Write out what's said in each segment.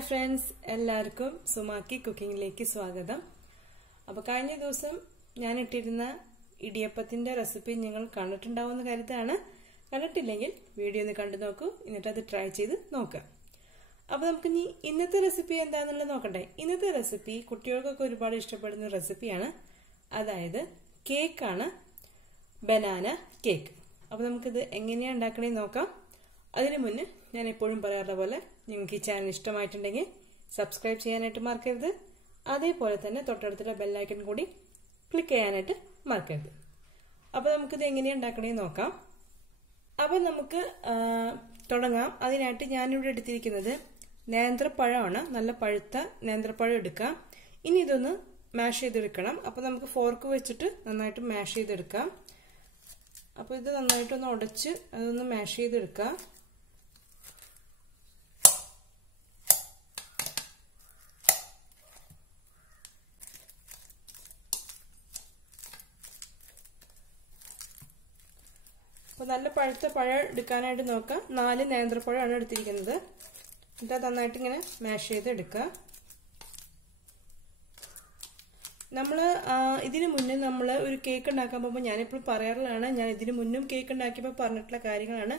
Hi friends, എല്ലാവർക്കും സുമാക്കി കുക്കിങ്ങിലേക്ക് സ്വാഗതം. അപ്പോൾ കഴിഞ്ഞ ദിവസം ഞാൻ ഇട്ടിരുന്ന ഇടിയപ്പത്തിന്റെ റെസിപ്പി നിങ്ങൾ കണ്ടിട്ടുണ്ടാവുമെന്ന് കരുതാണ്. കണ്ടിട്ടില്ലെങ്കിൽ വീഡിയോ ഒന്ന് കണ്ടു നോക്കൂ, എന്നിട്ട് അത് ട്രൈ ചെയ്ത് നോക്കാം. അപ്പോൾ നമുക്ക് ഇനി ഇന്നത്തെ റെസിപ്പി എന്താണെന്നുള്ളത് നോക്കട്ടെ. ഇന്നത്തെ റെസിപ്പി കുട്ടികൾക്കൊക്കെ ഒരുപാട് ഇഷ്ടപ്പെടുന്ന റെസിപ്പിയാണ്. അതായത് കേക്കാണ്, ബനാന കേക്ക്. അപ്പോൾ നമുക്കിത് എങ്ങനെയാണ് ഉണ്ടാക്കണേന്ന് നോക്കാം. അതിനു മുന്നേ ഞാൻ എപ്പോഴും പറയാറുള്ള പോലെ നിങ്ങൾക്ക് ഈ ചാനൽ ഇഷ്ടമായിട്ടുണ്ടെങ്കിൽ സബ്സ്ക്രൈബ് ചെയ്യാനായിട്ട് മറക്കരുത്. അതേപോലെ തന്നെ തൊട്ടടുത്തുള്ള ബെല്ലൈക്കൺ കൂടി ക്ലിക്ക് ചെയ്യാനായിട്ട് മറക്കരുത്. അപ്പോൾ നമുക്കിത് എങ്ങനെയാണ് ഉണ്ടാക്കണേന്ന് നോക്കാം. അപ്പോൾ നമുക്ക് തുടങ്ങാം. അതിനായിട്ട് ഞാനിവിടെ എടുത്തിരിക്കുന്നത് നേന്ത്രപ്പഴമാണ്. നല്ല പഴുത്ത നേന്ത്രപ്പഴം എടുക്കാം. ഇനി ഇതൊന്ന് മാഷ് ചെയ്തെടുക്കണം. അപ്പോൾ നമുക്ക് ഫോർക്ക് വെച്ചിട്ട് നന്നായിട്ട് മാഷ് ചെയ്തെടുക്കാം. അപ്പോൾ ഇത് നന്നായിട്ടൊന്ന് ഉടച്ച് അതൊന്ന് മാഷ് ചെയ്തെടുക്കാം. അപ്പോൾ നല്ല പഴുത്ത പഴം എടുക്കാനായിട്ട് നോക്കാം. 4 നേന്ത്രപ്പഴമാണ് എടുത്തിരിക്കുന്നത്. എന്നിട്ട് അത് നന്നായിട്ട് ഇങ്ങനെ മാഷ് ചെയ്തെടുക്കുക. നമ്മൾ ഇതിനു മുന്നേ നമ്മൾ ഒരു കേക്ക് ഉണ്ടാക്കാൻ പോകുമ്പോൾ ഞാനിപ്പോൾ പറയാറുള്ളതാണ്, ഞാൻ ഇതിനു മുന്നും കേക്ക് ഉണ്ടാക്കിയപ്പോൾ പറഞ്ഞിട്ടുള്ള കാര്യങ്ങളാണ്.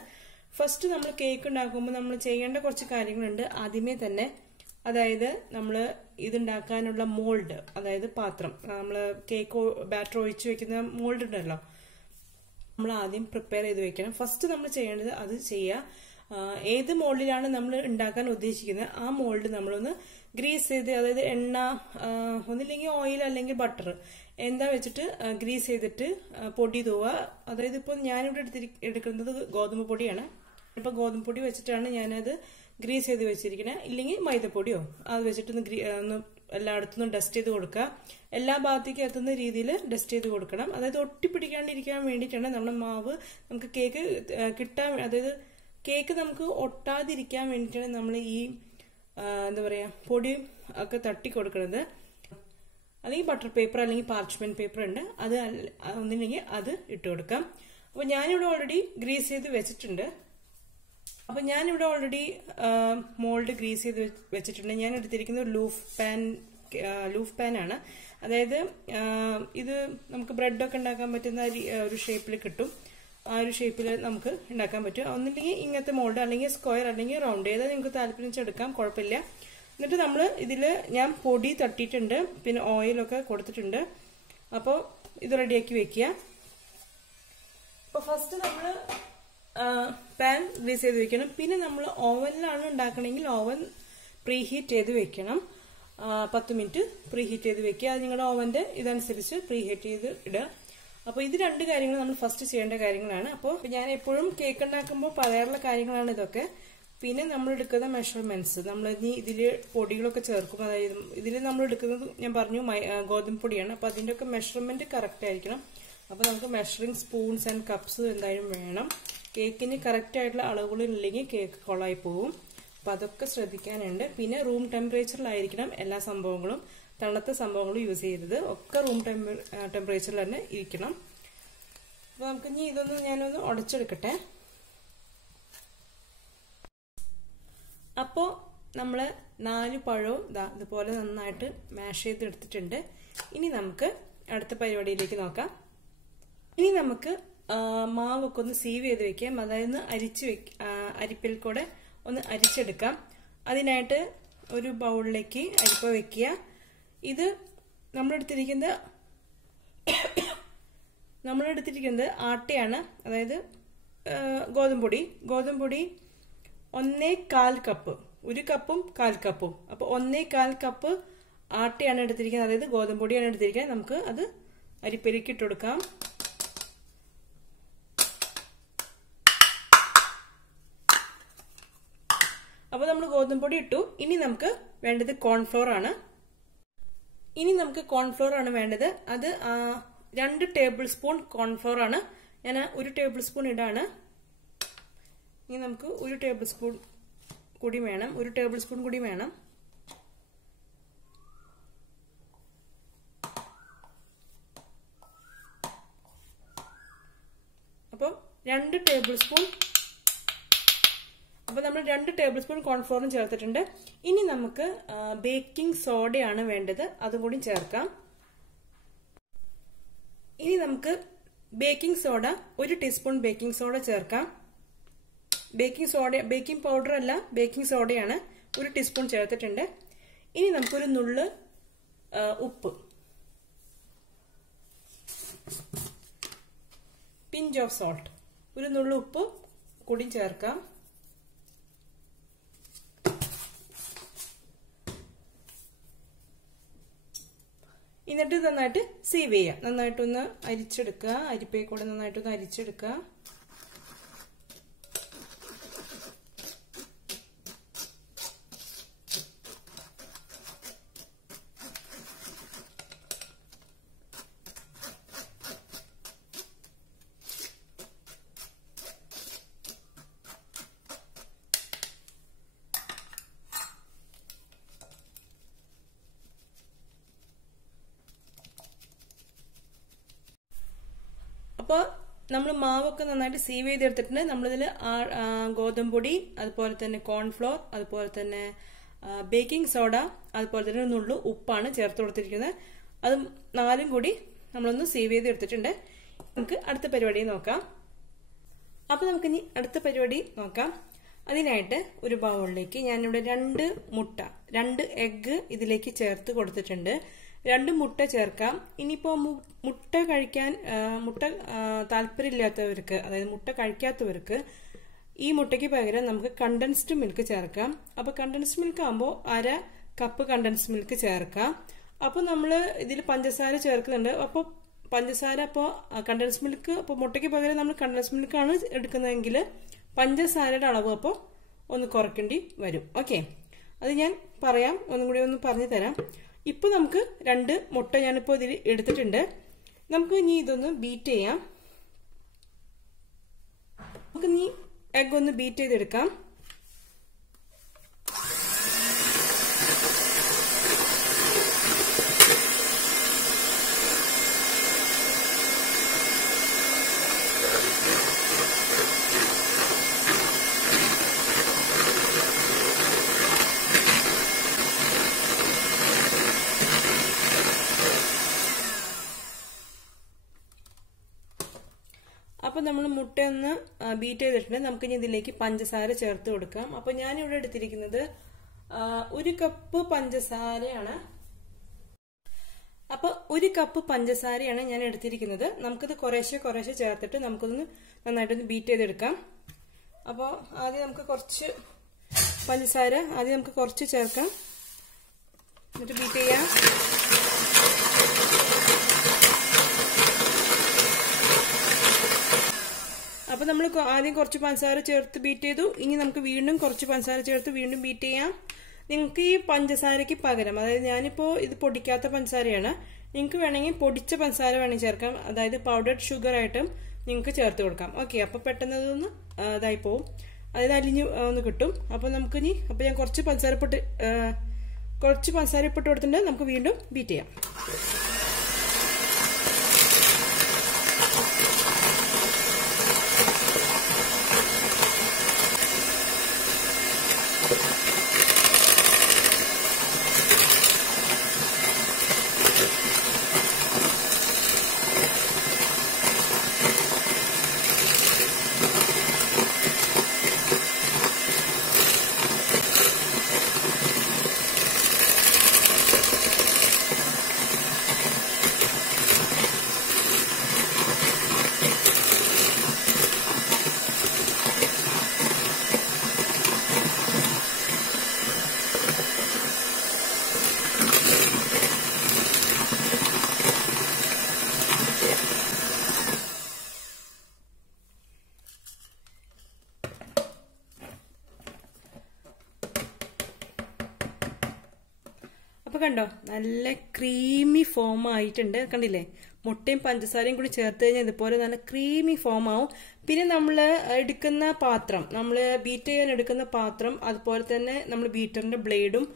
ഫസ്റ്റ് നമ്മൾ കേക്ക് ഉണ്ടാക്കുമ്പോൾ നമ്മൾ ചെയ്യേണ്ട കുറച്ച് കാര്യങ്ങളുണ്ട് ആദ്യമേ തന്നെ. അതായത് നമ്മൾ ഇതുണ്ടാക്കാനുള്ള മോൾഡ്, അതായത് പാത്രം, നമ്മൾ കേക്ക് ബാറ്റർ ഒഴിച്ച് വെക്കുന്ന മോൾഡ് ഉണ്ടല്ലോ, നമ്മൾ ആദ്യം പ്രിപ്പയർ ചെയ്ത് വെക്കണം. ഫസ്റ്റ് നമ്മൾ ചെയ്യേണ്ടത് അത് ചെയ്യുക. ഏത് മോൾഡിലാണ് നമ്മൾ ഉണ്ടാക്കാൻ ഉദ്ദേശിക്കുന്നത് ആ മോൾഡ് നമ്മളൊന്ന് ഗ്രീസ് ചെയ്ത്, അതായത് എണ്ണ, ഒന്നില്ലെങ്കിൽ ഓയിൽ അല്ലെങ്കിൽ ബട്ടർ എന്താ വെച്ചിട്ട് ഗ്രീസ് ചെയ്തിട്ട് പൊടി തൂവുക. അതായത് ഇപ്പോൾ ഞാനിവിടെ എടുക്കുന്നത് ഗോതമ്പ് പൊടിയാണ്. ഇപ്പൊ ഗോതമ്പ് പൊടി വെച്ചിട്ടാണ് ഞാനത് ഗ്രീസ് ചെയ്ത് വെച്ചിരിക്കുന്നത്. ഇല്ലെങ്കിൽ മൈദപ്പൊടിയോ അത് വെച്ചിട്ടൊന്ന് എല്ലായിടത്തുനിന്നും ഡസ്റ്റ് ചെയ്ത് കൊടുക്കുക. എല്ലാ ഭാഗത്തേക്കും എത്തുന്ന രീതിയിൽ ഡസ്റ്റ് ചെയ്ത് കൊടുക്കണം. അതായത് ഒട്ടിപ്പിടിക്കാണ്ടിരിക്കാൻ വേണ്ടിയിട്ടാണ് നമ്മുടെ മാവ് നമുക്ക് കേക്ക് കിട്ടാൻ, അതായത് കേക്ക് നമുക്ക് ഒട്ടാതിരിക്കാൻ വേണ്ടിയിട്ടാണ് നമ്മൾ ഈ എന്താ പറയുക പൊടി ഒക്കെ തട്ടി കൊടുക്കുന്നത്. അല്ലെങ്കിൽ ബട്ടർ പേപ്പർ അല്ലെങ്കിൽ പാർച്ച്മെന്റ് പേപ്പർ ഉണ്ട്, അത് ഒന്നില്ലെങ്കിൽ അത് ഇട്ട് കൊടുക്കാം. അപ്പോൾ ഞാനിവിടെ ഓൾറെഡി ഗ്രീസ് ചെയ്ത് വെച്ചിട്ടുണ്ട്. അപ്പൊ ഞാനിവിടെ ഓൾറെഡി മോൾഡ് ഗ്രീസ് ചെയ്ത് വെച്ചിട്ടുണ്ട്. ഞാൻ എടുത്തിരിക്കുന്നത് ലൂഫ് പാൻ ആണ്. അതായത് ഇത് നമുക്ക് ബ്രെഡൊക്കെ ഉണ്ടാക്കാൻ പറ്റുന്ന ഒരു ഷേപ്പിൽ കിട്ടും. ആ ഒരു ഷേപ്പിൽ നമുക്ക് ഉണ്ടാക്കാൻ പറ്റും. ഒന്നില്ലെങ്കിൽ ഇങ്ങനത്തെ മോൾഡ്, അല്ലെങ്കിൽ സ്ക്വയർ, അല്ലെങ്കിൽ റൗണ്ട്, ഏതാ നിങ്ങൾക്ക് താല്പര്യം വെച്ചെടുക്കാം, കുഴപ്പമില്ല. എന്നിട്ട് നമ്മൾ ഇതിൽ ഞാൻ പൊടി തട്ടിയിട്ടുണ്ട്, പിന്നെ ഓയിലൊക്കെ കൊടുത്തിട്ടുണ്ട്. അപ്പോൾ ഇത് റെഡിയാക്കി വെക്കുക. അപ്പോൾ ഫസ്റ്റ് നമ്മൾ പാൻ ഗ്രീസ് ചെയ്ത് വെക്കണം. പിന്നെ നമ്മൾ ഓവനിലാണ് ഉണ്ടാക്കണമെങ്കിൽ ഓവൻ പ്രീ ഹീറ്റ് ചെയ്ത് വെക്കണം. 10 മിനിറ്റ് പ്രീ ഹീറ്റ് ചെയ്ത് വെക്കുക. അത് നിങ്ങളുടെ ഓവന്റെ ഇതനുസരിച്ച് പ്രീ ഹീറ്റ് ചെയ്ത് ഇടുക. അപ്പോൾ ഇത് 2 കാര്യങ്ങൾ നമ്മൾ ഫസ്റ്റ് ചെയ്യേണ്ട കാര്യങ്ങളാണ്. അപ്പോൾ ഞാൻ എപ്പോഴും കേക്ക് ഉണ്ടാക്കുമ്പോൾ പറയാറുള്ള കാര്യങ്ങളാണ് ഇതൊക്കെ. പിന്നെ നമ്മൾ എടുക്കുന്ന മെഷർമെന്റ്സ്, നമ്മൾ ഇനി ഇതിൽ പൊടികളൊക്കെ ചേർക്കും. അതായത് ഇതിൽ നമ്മൾ എടുക്കുന്നത് ഞാൻ പറഞ്ഞു ഗോതമ്പ് പൊടിയാണ്. അപ്പോൾ അതിൻ്റെ ഒക്കെ മെഷർമെന്റ് കറക്റ്റ് ആയിരിക്കണം. അപ്പോൾ നമുക്ക് മെഷറിംഗ് സ്പൂൺസ് ആൻഡ് കപ്സ് എന്തായാലും വേണം. കേക്കിന് കറക്റ്റ് ആയിട്ടുള്ള അളവുകളില്ലെങ്കിൽ കേക്ക് കൊളായി പോകും. അപ്പോൾ അതൊക്കെ ശ്രദ്ധിക്കാനുണ്ട്. പിന്നെ റൂം ടെമ്പറേച്ചറിലായിരിക്കണം എല്ലാ സംഭവങ്ങളും. തണുത്ത സംഭവങ്ങളും യൂസ് ചെയ്തത് ഒക്കെ റൂം ടെമ്പറേച്ചറിൽ തന്നെ ഇരിക്കണം. അപ്പോൾ നമുക്ക് ഇനി ഇതൊന്ന് ഞാനൊന്ന് ഉടച്ചെടുക്കട്ടെ. അപ്പോൾ നമ്മൾ 4 പഴവും ഇതുപോലെ നന്നായിട്ട് മാഷ് ചെയ്തെടുത്തിട്ടുണ്ട്. ഇനി നമുക്ക് അടുത്ത പരിപാടിയിലേക്ക് നോക്കാം. ഇനി നമുക്ക് മാവൊക്കെ ഒന്ന് സീവ് ചെയ്ത് വെക്കാം. അതായത് അരിപ്പിൽ കൂടെ ഒന്ന് അരിച്ചെടുക്കാം. അതിനായിട്ട് ഒരു ബൗളിലേക്ക് അരിപ്പ വെക്കുക. ഇത് നമ്മളെടുത്തിരിക്കുന്നത് ആട്ടയാണ്, അതായത് ഗോതമ്പ് പൊടി 1/4 കപ്പ്, 1 കപ്പും 1/4 കപ്പും. അപ്പോൾ 1/4 കപ്പ് ആട്ടയാണ് എടുത്തിരിക്കുന്നത്, അതായത് ഗോതമ്പ് പൊടിയാണ് എടുത്തിരിക്കുന്നത്. നമുക്ക് അത് അരിപ്പയിലേക്ക് ഇട്ട് കൊടുക്കാം. അപ്പോൾ നമ്മൾ ഗോതമ്പ് പൊടി ഇട്ടു. ഇനി നമുക്ക് വേണ്ടത് കോൺഫ്ലോർ ആണ്. വേണ്ടത്. അത് 2 ടേബിൾ സ്പൂൺ കോൺഫ്ലോർ ആണ്. ഞാൻ 1 ടേബിൾ സ്പൂൺ ഇടാണ്. ഇനി നമുക്ക് 1 ടേബിൾ സ്പൂൺ കൂടി വേണം. അപ്പോൾ 2 ടേബിൾ സ്പൂൺ അപ്പൊ നമ്മൾ 2 ടേബിൾ സ്പൂൺ കോൺഫ്ലോറും ചേർത്തിട്ടുണ്ട്. ഇനി നമുക്ക് ബേക്കിംഗ് സോഡയാണ് വേണ്ടത്, അതും കൂടി ചേർക്കാം. ഇനി നമുക്ക് baking soda 1 teaspoon baking soda ചേർക്കാം. ബേക്കിംഗ് പൗഡർ അല്ല, ബേക്കിംഗ് സോഡയാണ്. 1 ടീസ്പൂൺ ചേർത്തിട്ടുണ്ട്. ഇനി നമുക്കൊരു നുള്ള് ഉപ്പ്, പിഞ്ച് ഓഫ് സോൾട്ട്, ഒരു നുള്ളു ഉപ്പ് കൂടി ചേർക്കാം. എന്നിട്ട് നന്നായിട്ട് സീവ് ചെയ്യാം. നന്നായിട്ടൊന്ന് അരിച്ചെടുക്കുക. അരിപ്പയെ കൂടെ നന്നായിട്ടൊന്ന് അരിച്ചെടുക്കുക. അപ്പോൾ നമ്മൾ മാവൊക്കെ നന്നായിട്ട് സീവ് ചെയ്തെടുത്തിട്ടുണ്ട്. നമ്മളിതിൽ ഗോതമ്പൊടി, അതുപോലെ തന്നെ കോൺഫ്ലോർ, അതുപോലെ തന്നെ ബേക്കിംഗ് സോഡ, അതുപോലെ തന്നെ നുള്ളു ഉപ്പാണ് ചേർത്ത് കൊടുത്തിരിക്കുന്നത്. അത് 4 കൂടി നമ്മളൊന്ന് സീവ് ചെയ്തെടുത്തിട്ടുണ്ട്. നമുക്ക് അടുത്ത പരിപാടി നോക്കാം. അപ്പൊ നമുക്കിനി അടുത്ത പരിപാടി നോക്കാം. അതിനായിട്ട് ഒരു ബൗളിലേക്ക് ഞാനിവിടെ 2 എഗ്ഗ് ഇതിലേക്ക് ചേർത്ത് കൊടുത്തിട്ടുണ്ട്. 2 മുട്ട ചേർക്കാം. ഇനിയിപ്പോ മുട്ട താല്പര്യമില്ലാത്തവർക്ക്, അതായത് മുട്ട കഴിക്കാത്തവർക്ക് ഈ മുട്ടയ്ക്ക് പകരം നമുക്ക് കണ്ടൻസ്ഡ് മിൽക്ക് ചേർക്കാം. അപ്പൊ കണ്ടൻസ്ഡ് മിൽക്ക് ആകുമ്പോൾ 1/2 കപ്പ് കണ്ടൻസ്ഡ് മിൽക്ക് ചേർക്കാം. അപ്പൊ നമ്മള് ഇതിൽ പഞ്ചസാര ചേർക്കുന്നുണ്ട്. അപ്പൊ പഞ്ചസാര കണ്ടൻസ്ഡ് മിൽക്ക്, അപ്പൊ മുട്ടയ്ക്ക് പകരം നമ്മൾ കണ്ടൻസ്ഡ് മിൽക്ക് ആണ് എടുക്കുന്നതെങ്കിൽ പഞ്ചസാരയുടെ അളവ് അപ്പോൾ ഒന്ന് കുറയ്ക്കേണ്ടി വരും. ഓക്കെ, അത് ഞാൻ പറയാം, ഒന്നും കൂടി ഒന്ന് പറഞ്ഞു തരാം. ഇപ്പൊ നമുക്ക് 2 മുട്ട ഞാനിപ്പോ ഇതിൽ എടുത്തിട്ടുണ്ട്. നമുക്ക് ഇനി ഇതൊന്ന് ബീറ്റ് ചെയ്യാം. നമുക്ക് ഇനി എഗ് ഒന്ന് ബീറ്റ് ചെയ്തെടുക്കാം. അപ്പൊ നമ്മൾ മുട്ടയൊന്ന് ബീറ്റ് ചെയ്തിട്ടുണ്ട്. നമുക്ക് ഇനി ഇതിലേക്ക് പഞ്ചസാര ചേർത്ത് കൊടുക്കാം. അപ്പൊ ഞാനിവിടെ എടുത്തിരിക്കുന്നത് 1 കപ്പ് പഞ്ചസാരയാണ്. അപ്പൊ 1 കപ്പ് പഞ്ചസാരയാണ് ഞാൻ എടുത്തിരിക്കുന്നത്. നമുക്കിത് കുറേശ്ശെ ചേർത്തിട്ട് നമുക്കൊന്ന് നന്നായിട്ടൊന്ന് ബീറ്റ് ചെയ്തെടുക്കാം. അപ്പോൾ ആദ്യം നമുക്ക് കുറച്ച് പഞ്ചസാര ചേർക്കാം. എന്നിട്ട് ബീറ്റ് ചെയ്യാം. അപ്പൊ നമ്മൾ ആദ്യം കുറച്ച് പഞ്ചസാര ചേർത്ത് ബീറ്റ് ചെയ്തു. ഇനി നമുക്ക് വീണ്ടും കുറച്ച് പഞ്ചസാര ചേർത്ത് വീണ്ടും ബീറ്റ് ചെയ്യാം. നിങ്ങൾക്ക് ഈ പഞ്ചസാരയ്ക്ക് പകരം, അതായത് ഞാനിപ്പോ ഇത് പൊടിക്കാത്ത പഞ്ചസാരയാണ്, നിങ്ങൾക്ക് വേണമെങ്കിൽ പൊടിച്ച പഞ്ചസാര വേണമെങ്കിൽ ചേർക്കാം. അതായത് പൗഡർഡ് ഷുഗർ ആയിട്ടും നിങ്ങൾക്ക് ചേർത്ത് കൊടുക്കാം. ഓക്കെ, അപ്പൊ പെട്ടെന്ന് അതൊന്ന് ഇതായി പോവും, അതായത് അലിഞ്ഞ് ഒന്ന് കിട്ടും. അപ്പൊ നമുക്കിനി ഞാൻ കുറച്ച് പഞ്ചസാര ഇട്ട് കൊടുത്തിട്ടുണ്ട്. നമുക്ക് വീണ്ടും ബീറ്റ് ചെയ്യാം. അപ്പൊ കണ്ടോ, നല്ല ക്രീമി ഫോം ആയിട്ടുണ്ട്. കണ്ടില്ലേ, മുട്ടയും പഞ്ചസാരയും കൂടി ചേർത്ത് കഴിഞ്ഞാൽ ഇതുപോലെ നല്ല ക്രീമി ഫോം ആവും. പിന്നെ നമ്മൾ എടുക്കുന്ന പാത്രം, നമ്മൾ ബീറ്റ് ചെയ്യാൻ എടുക്കുന്ന പാത്രം, അതുപോലെ തന്നെ നമ്മൾ ബീറ്ററിന്റെ ബ്ലേഡും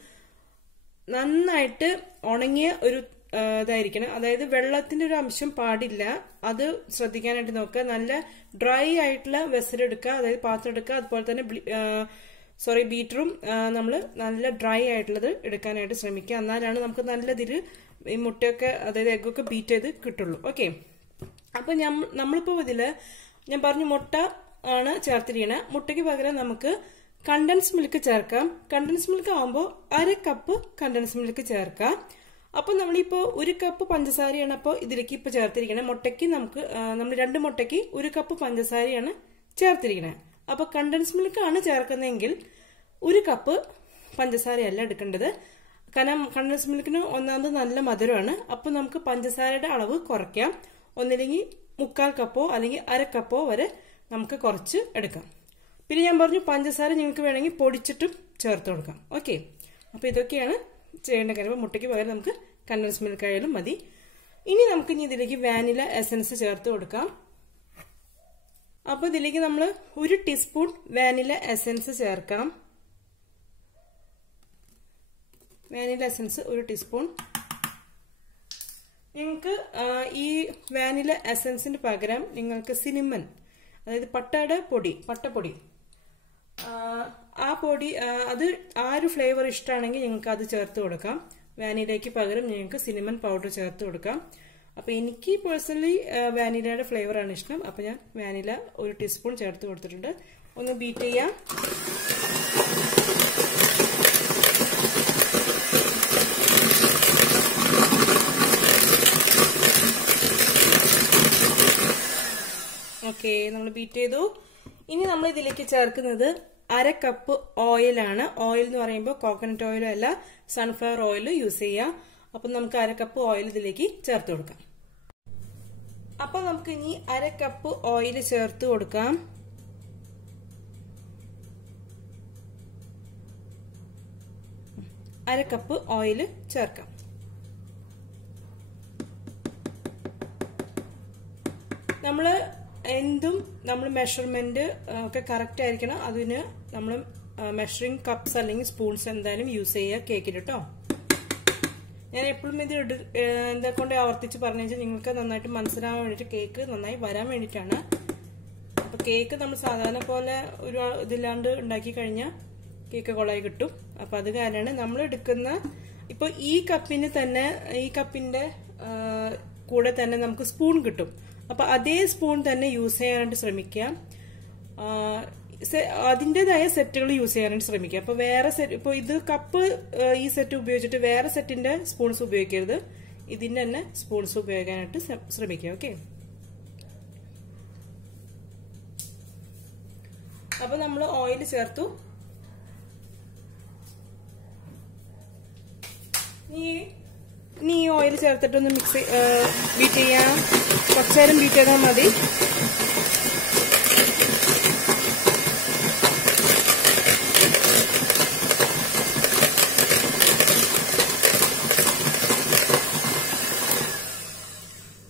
നന്നായിട്ട് ഉണങ്ങിയ ഒരു ഇതായിരിക്കണം. അതായത് വെള്ളത്തിന്റെ ഒരു അംശം പാടില്ല, അത് ശ്രദ്ധിക്കാനായിട്ട് നോക്കുക. നല്ല ഡ്രൈ ആയിട്ടുള്ള വെസൽ എടുക്കുക, അതായത് പാത്രം എടുക്കുക. അതുപോലെ തന്നെ ബീറ്ററും നമ്മൾ നല്ല ഡ്രൈ ആയിട്ടുള്ളത് എടുക്കാനായിട്ട് ശ്രമിക്കുക. എന്നാലാണ് നമുക്ക് നല്ല ഇതിൽ ഈ മുട്ടയൊക്കെ അതായത് എഗ്ഗൊക്കെ ബീറ്റ് ചെയ്ത് കിട്ടുള്ളൂ. ഓക്കെ, അപ്പൊ നമ്മളിപ്പോ ഇതില് ഞാൻ പറഞ്ഞു മുട്ട ആണ് ചേർത്തിരിക്കണേ. മുട്ടയ്ക്ക് പകരം നമുക്ക് കണ്ടൻസ് മിൽക്ക് ചേർക്കാം. കണ്ടൻസ് മിൽക്ക് ആവുമ്പോൾ 1/2 കപ്പ് കണ്ടൻസ് മിൽക്ക് ചേർക്കാം. അപ്പൊ നമ്മളിപ്പോ 1 കപ്പ് പഞ്ചസാരയാണ് അപ്പോൾ ഇതിലേക്ക് ഇപ്പൊ ചേർത്തിരിക്കണേ. മുട്ടയ്ക്ക് നമ്മൾ 2 മുട്ടയ്ക്ക് 1 കപ്പ് പഞ്ചസാരയാണ് ചേർത്തിരിക്കണേ. അപ്പൊ കണ്ടൻസ് മിൽക്ക് ആണ് ചേർക്കുന്നതെങ്കിൽ 1 കപ്പ് പഞ്ചസാരയല്ല എടുക്കേണ്ടത്. കാരണം കണ്ടൻസ് മിൽക്കിന് ഒന്നാമത് നല്ല മധുരമാണ്. അപ്പൊ നമുക്ക് പഞ്ചസാരയുടെ അളവ് കുറയ്ക്കാം. ഒന്നില്ലെങ്കിൽ 1/4 കപ്പോ അല്ലെങ്കിൽ 1/2 കപ്പോ വരെ നമുക്ക് കുറച്ച് എടുക്കാം. പിന്നെ ഞാൻ പറഞ്ഞു പഞ്ചസാര നിങ്ങൾക്ക് വേണമെങ്കിൽ പൊടിച്ചിട്ടും ചേർത്ത് കൊടുക്കാം. ഓക്കെ, അപ്പൊ ഇതൊക്കെയാണ് ചെയ്യേണ്ട കാര്യം. മുട്ടയ്ക്ക് പകരം നമുക്ക് കണ്ടൻസ് മിൽക്ക് ആയാലും മതി. ഇനി നമുക്ക് ഇതിലേക്ക് വാനില എസൻസ് ചേർത്ത് കൊടുക്കാം. അപ്പൊ ഇതിലേക്ക് നമ്മൾ 1 ടീസ്പൂൺ വാനില എസൻസ് ചേർക്കാം. Vanilla essence 1 teaspoon. നിങ്ങൾക്ക് ഈ വാനില എസൻസിന് പകരം നിങ്ങൾക്ക് സിനിമൺ, അതായത് പട്ടപ്പൊടി ആ പൊടി, അത് ആ ഒരു ഫ്ലേവർ ഇഷ്ടമാണെങ്കിൽ നിങ്ങൾക്ക് അത് ചേർത്ത് കൊടുക്കാം. വാനിലയ്ക്ക് പകരം നിങ്ങൾക്ക് സിനിമൺ പൗഡർ ചേർത്ത് കൊടുക്കാം. അപ്പൊ എനിക്ക് പേഴ്സണലി വാനിലയുടെ ഫ്ലേവർ ആണ് ഇഷ്ടം. അപ്പൊ ഞാൻ വാനില 1 ടീസ്പൂൺ ചേർത്ത് കൊടുത്തിട്ടുണ്ട്. ഒന്ന് ബീറ്റ് ചെയ്യാം. ഓക്കെ, നമ്മൾ ബീറ്റ് ചെയ്തു. ഇനി നമ്മൾ ഇതിലേക്ക് ചേർക്കുന്നത് 1/2 കപ്പ് ഓയിലാണ്. ഓയിൽ എന്ന് പറയുമ്പോൾ കോക്കനട്ട് ഓയിലോ അല്ല, സൺഫ്ലവർ ഓയിൽ യൂസ് ചെയ്യാം. അപ്പൊ നമുക്ക് 1/2 കപ്പ് ഓയിൽ ഇതിലേക്ക് ചേർത്ത് കൊടുക്കാം. അപ്പൊ നമുക്ക് ഇനി 1/2 കപ്പ് ഓയിൽ ചേർത്ത് കൊടുക്കാം. അര കപ്പ് ഓയിൽ ചേർക്കാം. നമ്മൾ മെഷർമെന്റ് ഒക്കെ കറക്റ്റ് ആയിരിക്കണം. അതിന് നമ്മൾ മെഷറിംഗ് കപ്സ് അല്ലെങ്കിൽ സ്പൂൺസ് എന്തായാലും യൂസ് ചെയ്യുക കേക്കിന് കേട്ടോ. ഞാൻ എപ്പോഴും ഇത് എന്താ കൊണ്ട് ആവർത്തിച്ച് പറഞ്ഞു വെച്ചാൽ നിങ്ങൾക്ക് നന്നായിട്ട് മനസ്സിലാവാൻ വേണ്ടിയിട്ട്, കേക്ക് നന്നായി വരാൻ വേണ്ടിയിട്ടാണ്. അപ്പൊ കേക്ക് നമ്മൾ സാധാരണ പോലെ ഒരു ഇതില്ലാണ്ട് ഉണ്ടാക്കി കഴിഞ്ഞാൽ കേക്ക് കൊളായി കിട്ടും. അപ്പൊ അത് കാരണമാണ് നമ്മൾ എടുക്കുന്ന ഇപ്പൊ ഈ കപ്പിന്റെ കൂടെ തന്നെ നമുക്ക് സ്പൂൺ കിട്ടും. അപ്പൊ അതേ സ്പൂൺ തന്നെ യൂസ് ചെയ്യാനായിട്ട് ശ്രമിക്കുക. അതിൻ്റെതായ സെറ്റുകൾ യൂസ് ചെയ്യാനായിട്ട് ശ്രമിക്കുക. അപ്പൊ വേറെ സെറ്റ്, ഇപ്പൊ ഇത് കപ്പ് ഈ സെറ്റ് ഉപയോഗിച്ചിട്ട് വേറെ സെറ്റിന്റെ സ്പൂൺസ് ഉപയോഗിക്കരുത്. ഇതിന്റെ തന്നെ സ്പൂൺസ് ഉപയോഗിക്കാനായിട്ട് ശ്രമിക്കുക. ഓക്കെ, അപ്പൊ നമ്മൾ ഓയിൽ ചേർത്തു. ഇനി ഈ ഓയിൽ ചേർത്തിട്ടൊന്ന് ബീറ്റ് ചെയ്യാം. കുറച്ചേരം ബീറ്റ് ചെയ്താൽ മതി.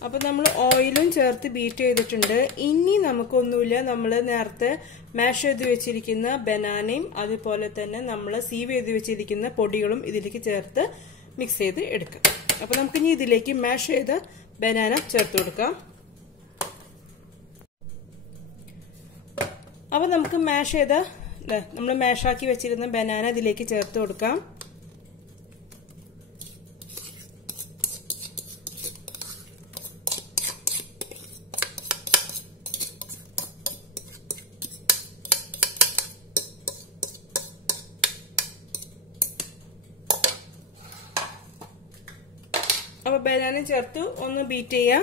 അപ്പൊ നമ്മൾ ഓയിലും ചേർത്ത് ബീറ്റ് ചെയ്തിട്ടുണ്ട്. ഇനി നമുക്കൊന്നുമില്ല, നമ്മൾ നേരത്തെ മാഷ് ചെയ്ത് വെച്ചിരിക്കുന്ന ബനാനയും അതുപോലെ തന്നെ നമ്മൾ സീവ് ചെയ്ത് വെച്ചിരിക്കുന്ന പൊടികളും ഇതിലേക്ക് ചേർത്ത് മിക്സ് ചെയ്ത് എടുക്കാം. അപ്പൊ നമുക്ക് ഇനി ഇതിലേക്ക് മാഷ് ചെയ്ത ബനാന ചേർത്ത് കൊടുക്കാം. അപ്പൊ നമുക്ക് നമ്മൾ മാഷാക്കി വെച്ചിരുന്ന ബനാന ഇതിലേക്ക് ചേർത്ത് കൊടുക്കാം. അപ്പൊ ബനാന ചേർത്ത് ഒന്ന് ബീറ്റ് ചെയ്യാം.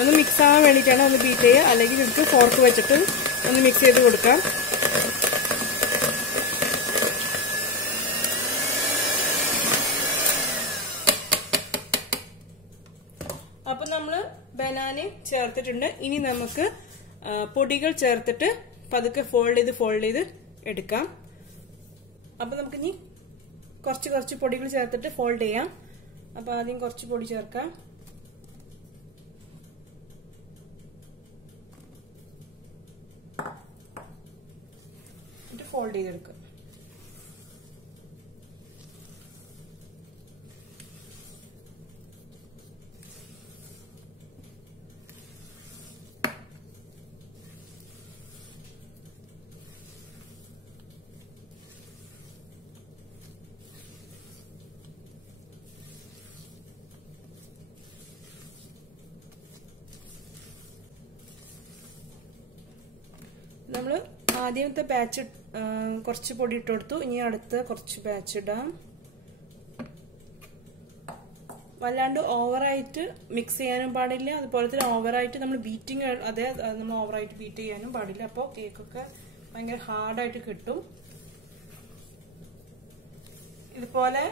ഒന്ന് മിക്സ് ആവാൻ വേണ്ടിയിട്ടാണ് ഒന്ന് ബീറ്റ് ചെയ്യുക. അല്ലെങ്കിൽ നമുക്ക് ഫോർക്ക് വെച്ചിട്ട് ഒന്ന് മിക്സ് ചെയ്ത് കൊടുക്കാം. അപ്പൊ നമ്മള് ബനാനയും ചേർത്തിട്ടുണ്ട്. ഇനി നമുക്ക് പൊടികൾ ചേർത്തിട്ട് പതുക്കെ ഫോൾഡ് ചെയ്ത് എടുക്കാം. അപ്പൊ നമുക്കിനി കുറച്ച് പൊടികൾ ചേർത്തിട്ട് ഫോൾഡ് ചെയ്യാം. അപ്പൊ ആദ്യം കുറച്ച് പൊടി ചേർക്കാം. എന്നിട്ട് ഫോൾഡ് ചെയ്തെടുക്കാം. ആദ്യത്തെ ബാച്ച് കുറച്ച് പൊടി ഇട്ട് കൊടുത്തു. ഇനി അടുത്ത കുറച്ച് ബാച്ച് ഇടാം. വല്ലാണ്ട് ഓവറായിട്ട് മിക്സ് ചെയ്യാനും പാടില്ല, അതുപോലെ തന്നെ ഓവറായിട്ട് നമ്മൾ ബീറ്റിംഗ് നമ്മൾ ഓവറായിട്ട് ബീറ്റ് ചെയ്യാനും പാടില്ല. അപ്പോൾ കേക്കൊക്കെ ഭയങ്കര ഹാർഡായിട്ട് കിട്ടും. ഇതുപോലെ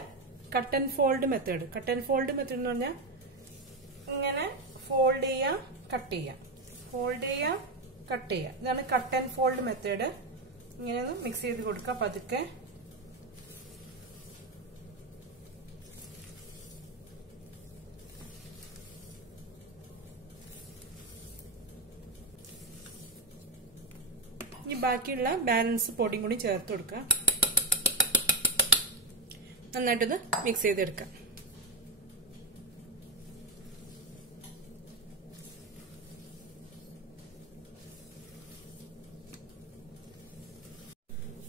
കട്ട് ആൻഡ് ഫോൾഡ് മെത്തേഡ് എന്ന് പറഞ്ഞാൽ ഇങ്ങനെ ഫോൾഡ് ചെയ്യാം, കട്ട് ചെയ്യാം, ഫോൾഡ് ചെയ്യാം, കട്ട് ചെയ്യാം. ഇതാണ് കട്ട് ആൻഡ് ഫോൾഡ് മെത്തേഡ്. ഇങ്ങനെ ഒന്ന് മിക്സ് ചെയ്ത് കൊടുക്കുക പതുക്കെ. ഇനി ബാക്കിയുള്ള ബാലൻസ് പൊടിയും കൂടി ചേർത്ത് കൊടുക്കുക. നന്നായിട്ടൊന്ന് മിക്സ് ചെയ്തെടുക്കാം.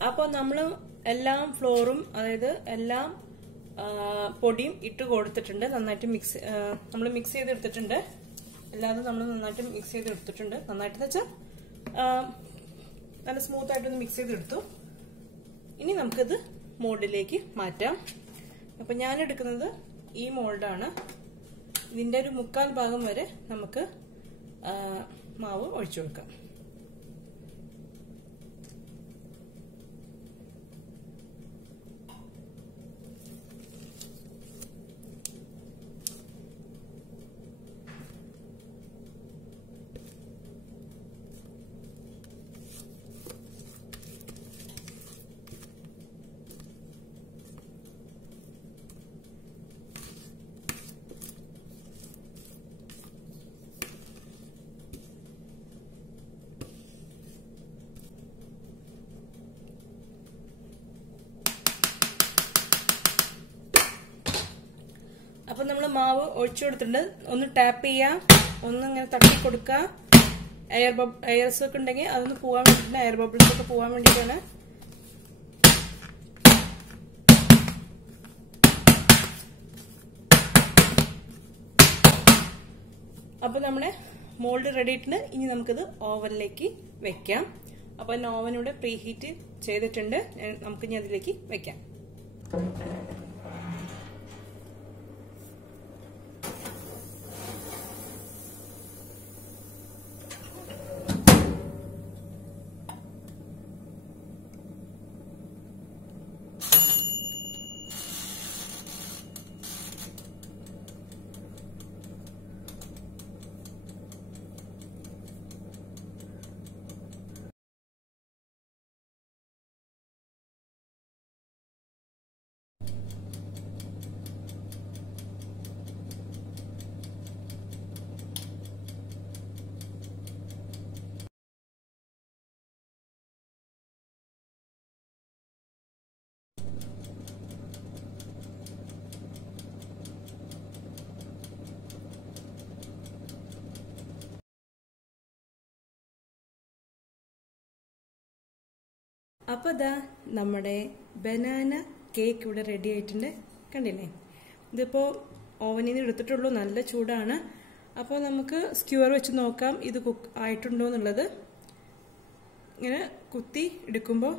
അപ്പോൾ നമ്മൾ എല്ലാം ഫ്ലോറും, അതായത് എല്ലാം പൊടിയും ഇട്ട് കൊടുത്തിട്ടുണ്ട്. നന്നായിട്ട് നമ്മൾ മിക്സ് ചെയ്തെടുത്തിട്ടുണ്ട്. എല്ലാതും നമ്മൾ നന്നായിട്ട് മിക്സ് ചെയ്തെടുത്തിട്ടുണ്ട്. നന്നായിട്ട് വെച്ചാൽ നല്ല സ്മൂത്ത് ആയിട്ടൊന്ന് മിക്സ് ചെയ്തെടുത്തു. ഇനി നമുക്കിത് മോൾഡിലേക്ക് മാറ്റാം. അപ്പൊ ഞാൻ എടുക്കുന്നത് ഈ മോൾഡാണ്. ഇതിന്റെ ഒരു 1/4 ഭാഗം വരെ നമുക്ക് മാവ് ഒഴിച്ചു കൊടുക്കാം. അപ്പൊ നമ്മൾ മാവ് ഒഴിച്ചു കൊടുത്തിട്ടുണ്ട്. ഒന്ന് ടാപ്പ് ചെയ്യാം, ഒന്ന് ഇങ്ങനെ തട്ടി കൊടുക്കുക. എയർസ് ഒക്കെ ഉണ്ടെങ്കിൽ അതൊന്ന് പോവാൻ വേണ്ടിയിട്ടാണ്, എയർ ബബിൾസ് ഒക്കെ പോവാൻ വേണ്ടിയിട്ടാണ്. അപ്പൊ നമ്മുടെ മോൾഡ് റെഡി ആയിട്ടുണ്ട്. ഇനി നമുക്കിത് ഓവനിലേക്ക് വെക്കാം. അപ്പൊ ഓവൻ ഇവിടെ പ്രീ ഹീറ്റ് ചെയ്തിട്ടുണ്ട്. നമുക്ക് ഇനി അതിലേക്ക് വെക്കാം. അപ്പോൾ ഇതാ നമ്മുടെ ബനാന കേക്ക് ഇവിടെ റെഡി ആയിട്ടുണ്ട്. കണ്ടില്ലേ? ഇതിപ്പോൾ ഓവനിൽ നിന്ന് എടുത്തിട്ടുള്ളൂ, നല്ല ചൂടാണ്. അപ്പോൾ നമുക്ക് സ്ക്യൂർ വെച്ച് നോക്കാം ഇത് കുക്ക് ആയിട്ടുണ്ടോ എന്നുള്ളത്. ഇങ്ങനെ കുത്തി എടുക്കുമ്പോൾ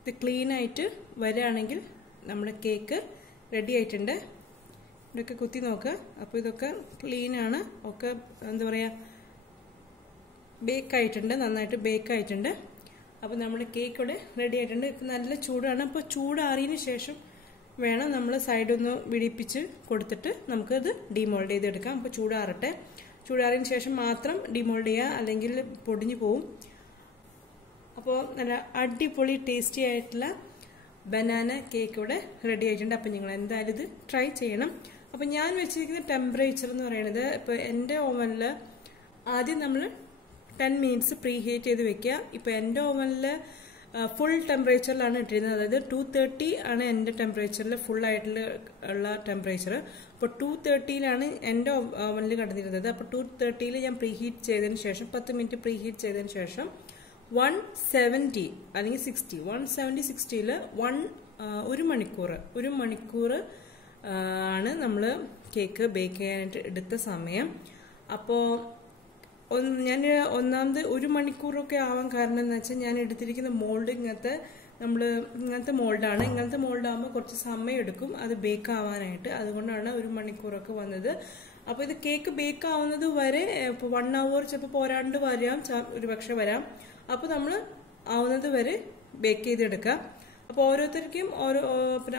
ഇത് ക്ലീൻ ആയിട്ട് വരികയാണെങ്കിൽ നമ്മുടെ കേക്ക് റെഡി ആയിട്ടുണ്ട്. ഇവിടെയൊക്കെ കുത്തി നോക്കുക. അപ്പോൾ ഇതൊക്കെ ക്ലീനാണ്, ഒക്കെ എന്താ പറയുക, ബേക്കായിട്ടുണ്ട്, നന്നായിട്ട് ബേക്കായിട്ടുണ്ട്. അപ്പോൾ നമ്മുടെ കേക്ക് ഇവിടെ റെഡി ആയിട്ടുണ്ട്. ഇപ്പം നല്ല ചൂടാണ്. അപ്പോൾ ചൂടാറിയതിന് ശേഷം വേണം നമ്മൾ സൈഡൊന്ന് വിടിപ്പിച്ച് കൊടുത്തിട്ട് നമുക്കത് ഡിമോൾഡ് ചെയ്തെടുക്കാം. അപ്പോൾ ചൂടാറട്ടെ. ചൂടാറിയതിന് ശേഷം മാത്രം ഡിമോൾഡ് ചെയ്യുക, അല്ലെങ്കിൽ പൊടിഞ്ഞു പോവും. അപ്പോൾ നല്ല അടിപൊളി ടേസ്റ്റി ആയിട്ടുള്ള ബനാന കേക്ക് ഇവിടെ റെഡി ആയിട്ടുണ്ട്. അപ്പോൾ നിങ്ങൾ എന്തായാലും ഇത് ട്രൈ ചെയ്യണം. അപ്പോൾ ഞാൻ വെച്ചിരിക്കുന്ന ടെമ്പറേച്ചർ എന്ന് പറയുന്നത്, ഇപ്പോൾ എൻ്റെ ഓവനിൽ ആദ്യം നമ്മൾ 10 മിനിറ്റ്സ് പ്രീ ഹീറ്റ് ചെയ്ത് വെക്കുക. ഇപ്പോൾ എൻ്റെ ഓവനിൽ ഫുൾ ടെമ്പറേച്ചറിലാണ് ഇട്ടിരുന്നത്. അതായത് 230 ആണ് എൻ്റെ ടെമ്പറേച്ചറിൽ ഫുൾ ആയിട്ടുള്ള ടെമ്പറേച്ചർ. അപ്പോൾ 230ലാണ് എൻ്റെ ഓവനിൽ കടന്നിരുന്നത്. അപ്പോൾ 230ൽ ഞാൻ പ്രീ ഹീറ്റ് ചെയ്തതിന് ശേഷം 10 മിനിറ്റ് പ്രീ ഹീറ്റ് ചെയ്തതിന് ശേഷം 170 അല്ലെങ്കിൽ 170-60ൽ 1 മണിക്കൂർ ആണ് നമ്മൾ കേക്ക് ബേക്ക് ചെയ്യാനായിട്ട് എടുത്ത സമയം. അപ്പോൾ ഞാൻ ഒന്നാമത് 1 മണിക്കൂറൊക്കെ ആവാൻ കാരണം എന്ന് വെച്ചാൽ ഞാൻ എടുത്തിരിക്കുന്ന മോൾഡ് ഇങ്ങനത്തെ മോൾഡാണ്. ഇങ്ങനത്തെ മോൾഡാകുമ്പോൾ കുറച്ച് സമയം എടുക്കും അത് ബേക്ക് ആവാനായിട്ട്. അതുകൊണ്ടാണ് 1 മണിക്കൂറൊക്കെ വന്നത്. അപ്പോൾ ഇത് കേക്ക് ബേക്ക് ആവുന്നത് വരെ ഇപ്പോൾ 1 hour ചിലപ്പോൾ പോരാണ്ട് വരാം, ഒരു പക്ഷെ വരാം. അപ്പോൾ നമ്മൾ ആവുന്നത് വരെ ബേക്ക് ചെയ്തെടുക്കാം. അപ്പോൾ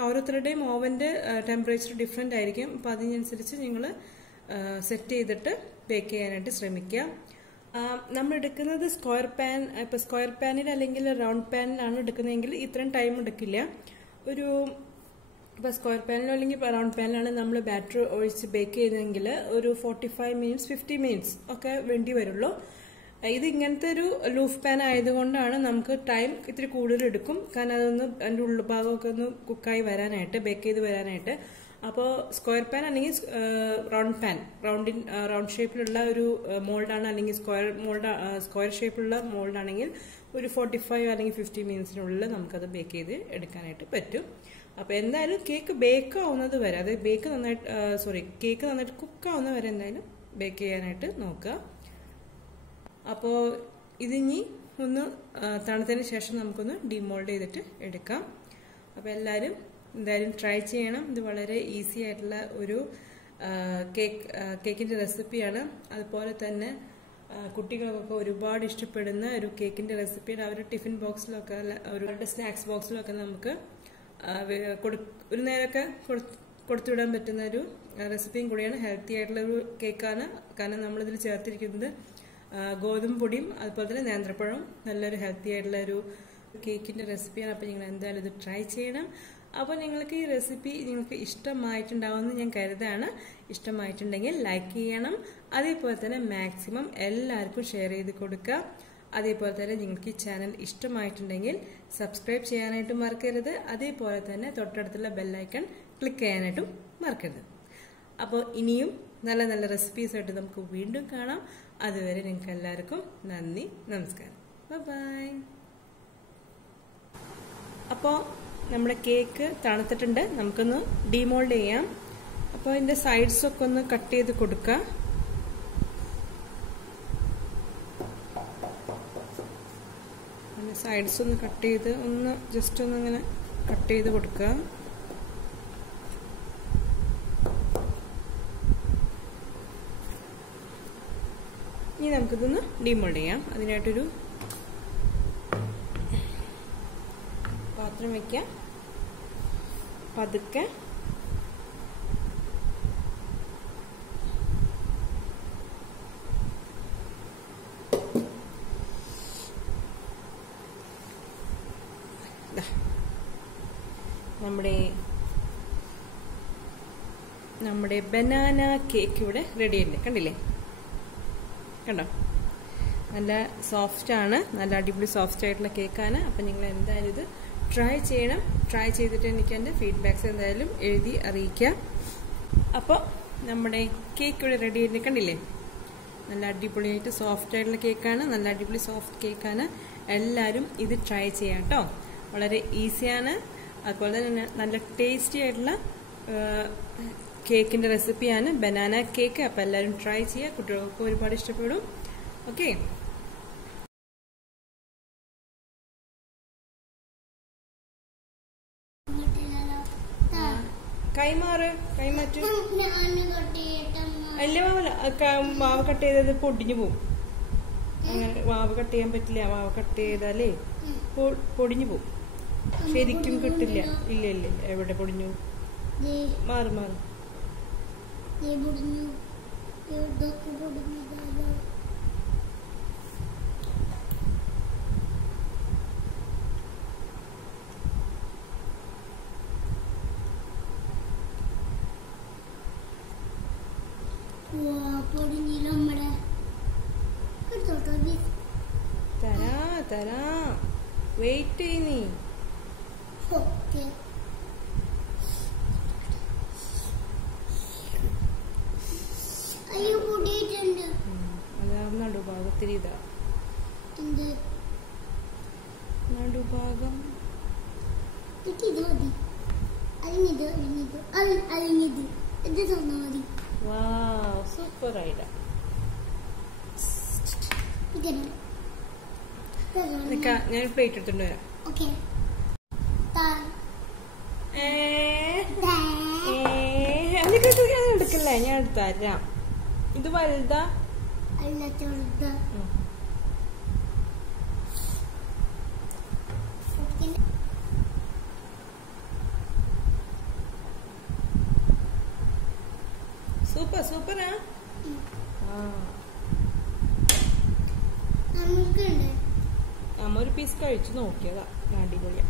ഓരോരുത്തരുടെയും ഓവന്റെ ടെമ്പറേച്ചർ ഡിഫറെന്റ് ആയിരിക്കും. അപ്പോൾ അതിനനുസരിച്ച് നിങ്ങൾ സെറ്റ് ചെയ്തിട്ട് ബേക്ക് ചെയ്യാനായിട്ട് ശ്രമിക്കുക. നമ്മൾ എടുക്കുന്നത് സ്ക്വയർ പാൻ. ഇപ്പൊ സ്ക്വയർ പാനിൽ അല്ലെങ്കിൽ റൗണ്ട് പാനിലാണ് എടുക്കുന്നതെങ്കിൽ ഇത്രയും ടൈം എടുക്കില്ല. ഇപ്പൊ സ്ക്വയർ പാനിലോ അല്ലെങ്കിൽ റൗണ്ട് പാനിലാണ് നമ്മൾ ബാറ്റർ ഒഴിച്ച് ബേക്ക് ചെയ്യുന്നതെങ്കിൽ ഒരു 45 minutes 50 minutes ഒക്കെ വേണ്ടി വരുള്ളൂ. ഇത് ഇങ്ങനത്തെ ഒരു ലൂഫ് പാൻ ആയതുകൊണ്ടാണ് നമുക്ക് ടൈം ഇത്തിരി കൂടുതൽ എടുക്കും. കാരണം അതൊന്ന് അതിൻ്റെ ഉൾഭാഗമൊക്കെ ഒന്ന് കുക്കായി വരാനായിട്ട്, ബേക്ക് ചെയ്ത് വരാനായിട്ട്. അപ്പോൾ സ്ക്വയർ പാൻ അല്ലെങ്കിൽ റൗണ്ട് പാൻ, റൗണ്ട് ഷേപ്പിലുള്ള ഒരു മോൾഡാണ്, അല്ലെങ്കിൽ സ്ക്വയർ ഷേപ്പിലുള്ള മോൾഡാണെങ്കിൽ ഒരു 45 അല്ലെങ്കിൽ 50 minutesനുള്ളിൽ നമുക്കത് ബേക്ക് ചെയ്ത് എടുക്കാനായിട്ട് പറ്റും. അപ്പോൾ എന്തായാലും കേക്ക് ബേക്ക് ആവുന്നത് വരെ, അതായത് കേക്ക് നന്നായിട്ട് കുക്കാവുന്ന വരെ എന്തായാലും ബേക്ക് ചെയ്യാനായിട്ട് നോക്കുക. അപ്പോൾ ഇതിനി ഒന്ന് തണുത്തതിന് ശേഷം നമുക്കൊന്ന് ഡിമോൾഡ് ചെയ്തിട്ട് എടുക്കാം. അപ്പോൾ എല്ലാവരും എന്തായാലും ട്രൈ ചെയ്യണം. ഇത് വളരെ ഈസി ആയിട്ടുള്ള ഒരു കേക്കിന്റെ റെസിപ്പിയാണ്. അതുപോലെ തന്നെ കുട്ടികൾക്കൊക്കെ ഒരുപാട് ഇഷ്ടപ്പെടുന്ന ഒരു കേക്കിന്റെ റെസിപ്പിയാണ്. അവരുടെ ടിഫിൻ ബോക്സിലൊക്കെ, അവരുടെ സ്നാക്സ് ബോക്സിലൊക്കെ നമുക്ക് ഒരു നേരമൊക്കെ കൊടുത്തുവിടാൻ പറ്റുന്ന ഒരു റെസിപ്പിയും കൂടിയാണ്. ഹെൽത്തി ആയിട്ടുള്ള ഒരു കേക്കാണ്. കാരണം നമ്മളിതിൽ ചേർത്തിരിക്കുന്നത് ഗോതമ്പ് പൊടിയും അതുപോലെ തന്നെ നേന്ത്രപ്പഴവും. നല്ലൊരു ഹെൽത്തി ആയിട്ടുള്ള ഒരു കേക്കിന്റെ റെസിപ്പിയാണ്. അപ്പോൾ നിങ്ങൾ എന്തായാലും ഇത് ട്രൈ ചെയ്യണം. അപ്പോൾ നിങ്ങൾക്ക് ഈ റെസിപ്പി നിങ്ങൾക്ക് ഇഷ്ടമായിട്ടുണ്ടാവുമെന്ന് ഞാൻ കരുതാണ്. ഇഷ്ടമായിട്ടുണ്ടെങ്കിൽ ലൈക്ക് ചെയ്യണം. അതേപോലെ തന്നെ മാക്സിമം എല്ലാവർക്കും ഷെയർ ചെയ്ത് കൊടുക്കുക. അതേപോലെ തന്നെ നിങ്ങൾക്ക് ഈ ചാനൽ ഇഷ്ടമായിട്ടുണ്ടെങ്കിൽ സബ്സ്ക്രൈബ് ചെയ്യാനായിട്ടും മറക്കരുത്. അതേപോലെ തന്നെ തൊട്ടടുത്തുള്ള ബെല്ലൈക്കൺ ക്ലിക്ക് ചെയ്യാനായിട്ടും മറക്കരുത്. അപ്പോൾ ഇനിയും നല്ല നല്ല റെസിപ്പീസായിട്ട് നമുക്ക് വീണ്ടും കാണാം. അതുവരെ നിങ്ങൾക്ക് എല്ലാവർക്കും നന്ദി, നമസ്കാരം, ബൈ. അപ്പോൾ നമ്മുടെ കേക്ക് തണുത്തിട്ടുണ്ട്. നമുക്കൊന്ന് ഡിമോൾഡ് ചെയ്യാം. അപ്പോൾ ഇതിന്റെ സൈഡ്സ് ഒക്കെ ഒന്ന് കട്ട് ചെയ്ത് കൊടുക്കുക. സൈഡ്സ് ഒന്ന് കട്ട് ചെയ്ത് ജസ്റ്റ് ഒന്ന് ഇങ്ങനെ കട്ട് ചെയ്ത് കൊടുക്കുക. ഇനി നമുക്കിതൊന്ന് ഡിമോൾഡ് ചെയ്യാം. അതിനായിട്ടൊരു പാത്രം വയ്ക്കാം. പതുക്കെ നമ്മുടെ ബനാന കേക്ക് ഇവിടെ റെഡി ആയില്ലേ? കണ്ടില്ലേ? കണ്ടോ? നല്ല സോഫ്റ്റ് ആണ്. നല്ല അടിപൊളി സോഫ്റ്റ് ആയിട്ടുള്ള കേക്കാണ്. അപ്പം നിങ്ങൾ എന്തായാലും ഇത് ട്രൈ ചെയ്യണം. ട്രൈ ചെയ്തിട്ട് എനിക്ക് എൻ്റെ ഫീഡ്ബാക്ക്സ് എന്തായാലും എഴുതി അറിയിക്കാം. അപ്പോൾ നമ്മുടെ കേക്ക് ഇവിടെ റെഡി ആയിട്ട് കണ്ടില്ലേ? നല്ല അടിപൊളിയായിട്ട് സോഫ്റ്റ് ആയിട്ടുള്ള കേക്കാണ്. നല്ല അടിപൊളി സോഫ്റ്റ് കേക്കാണ്. എല്ലാവരും ഇത് ട്രൈ ചെയ്യാം കേട്ടോ. വളരെ ഈസിയാണ്. അതുപോലെ തന്നെ നല്ല ടേസ്റ്റി ആയിട്ടുള്ള കേക്കിന്റെ റെസിപ്പിയാണ് ബനാന കേക്ക്. അപ്പം എല്ലാവരും ട്രൈ ചെയ്യുക. കുട്ടികൾക്ക് ഒരുപാട് ഇഷ്ടപ്പെടും. ഓക്കെ, കൈമാറ്റു അല്ല മാവ് കട്ട് ചെയ്തത് പൊടിഞ്ഞു പോവും. അങ്ങനെ മാവ് കട്ട് ചെയ്യാൻ പറ്റില്ല. മാവ് കട്ട് ചെയ്താലേ പൊടിഞ്ഞു പോവും. ശരിക്കും കിട്ടില്ല. ഇല്ല ഇല്ല ഇല്ല. എവിടെ പൊടിഞ്ഞു? മാറി മാറി. തരാ വെയിറ്റ് ചെയ്യുന്നീ. നടുഭാഗത്തിരി ഇതാ. നടുഭാഗം സൂപ്പർ ഐഡിയ. ഞാൻ പ്ലേറ്റ് എടുത്തോണ്ട് വരാം. എടുക്കല്ലേ, ഞാൻ എടുത്തരാം. ഇത് വലുതാ? സൂപ്പർ സൂപ്പറാ. നമ്മ ഒരു പീസ് കഴിച്ചു നോക്കിയതാ, അടിപൊളിയാ.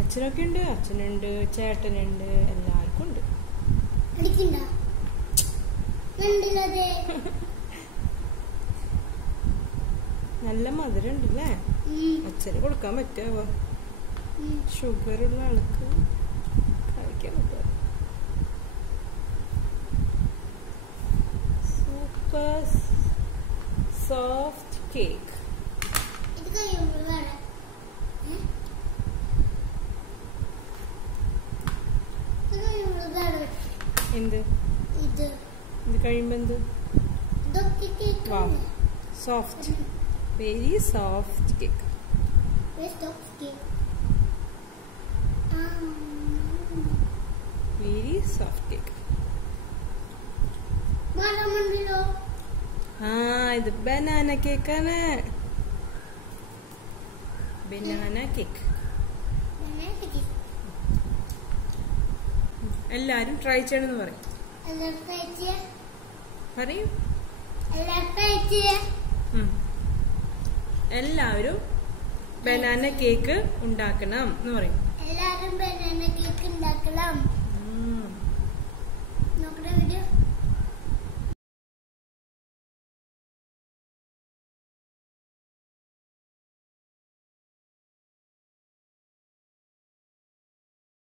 അച്ഛനൊക്കെ ഉണ്ട്, അച്ഛനുണ്ട്, ചേട്ടനുണ്ട്, എല്ലാവർക്കും ഉണ്ട്. നല്ല മധുരം ഉണ്ടല്ലേ? അച്ഛന് കൊടുക്കാൻ പറ്റുമോ? ഷുഗർ ഉള്ള ആൾക്ക് കഴിക്കാൻ പറ്റുമോ? Super soft cake. എന്ത് ഇത് കഴിയുമ്പോ എന്ത്? Soft, very soft cake. Very soft cake. ഇത് ബനാന കേക്കാണ്. Banana cake. എല്ലാരും ട്രൈ ചെയ്യണമെന്ന് പറയും. പറയും എല്ലാവരും ബനാന കേക്ക് ഉണ്ടാക്കണം എന്ന് പറയും. എല്ലാരും ബനാന കേക്ക് ഉണ്ടാക്കണം. നോക്കട്ടെ വീഡിയോ.